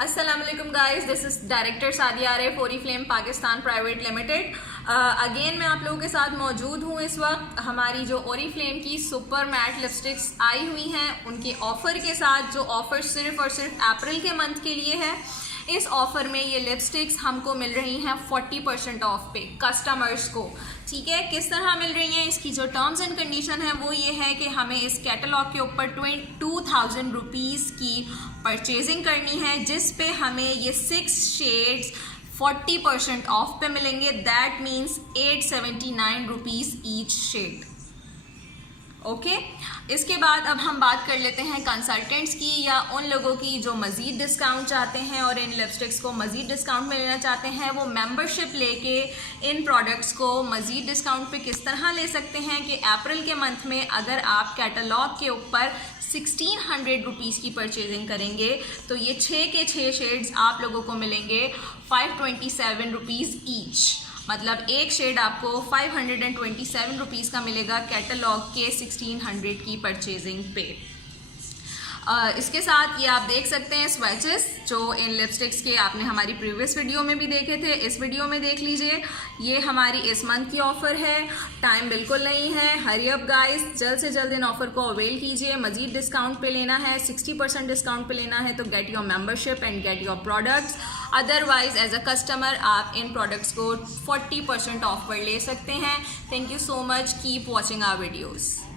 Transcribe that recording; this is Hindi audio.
अस्सलामुअलैकुम guys, this is director Sadia Arif, Oriflame Pakistan private limited. Again मैं आप लोगों के साथ मौजूद हूँ। इस वक्त हमारी जो ओरीफ्लेम की सुपर मैट लिपस्टिक्स आई हुई हैं उनके ऑफ़र के साथ, जो ऑफ़र सिर्फ और सिर्फ अप्रैल के मंथ के लिए है। इस ऑफ़र में ये लिपस्टिक्स हमको मिल रही हैं 40% ऑफ पे कस्टमर्स को। ठीक है, किस तरह मिल रही हैं, इसकी जो टर्म्स एंड कंडीशन है वो ये है कि हमें इस कैटलॉग के ऊपर 22,000 रुपीज़ की परचेजिंग करनी है, जिस पे हमें ये 6 शेड्स 40% ऑफ पे मिलेंगे। That means 879 rupees each shade. Okay इसके बाद अब हम बात कर लेते हैं कंसल्टेंट्स की, या उन लोगों की जो मज़ीद डिस्काउंट चाहते हैं और इन लिपस्टिक्स को मज़ीद डिस्काउंट में लेना चाहते हैं। वो मेंबरशिप लेके इन प्रोडक्ट्स को मज़ीद डिस्काउंट पे किस तरह ले सकते हैं कि अप्रैल के मंथ में अगर आप कैटलॉग के ऊपर 1600 रुपीज़ की परचेजिंग करेंगे तो ये 6 के 6 शेड्स आप लोगों को मिलेंगे 527 रुपीज़ ईच। मतलब एक शेड आपको 527 रुपीज़ का मिलेगा कैटलॉग के 1600 की परचेजिंग पे। इसके साथ ये आप देख सकते हैं स्वैचेस जो इन लिपस्टिक्स के आपने हमारी प्रीवियस वीडियो में भी देखे थे, इस वीडियो में देख लीजिए। ये हमारी इस मंथ की ऑफ़र है, टाइम बिल्कुल नहीं है। हरी अप गाइस, जल्द से जल्द इन ऑफ़र को अवेल कीजिए। मज़ीद डिस्काउंट पे लेना है, 60% डिस्काउंट पे लेना है तो get your membership and get your products. Otherwise as a customer आप इन प्रोडक्ट्स को 40% ऑफ पर ले सकते हैं। Thank you so much, keep watching our videos.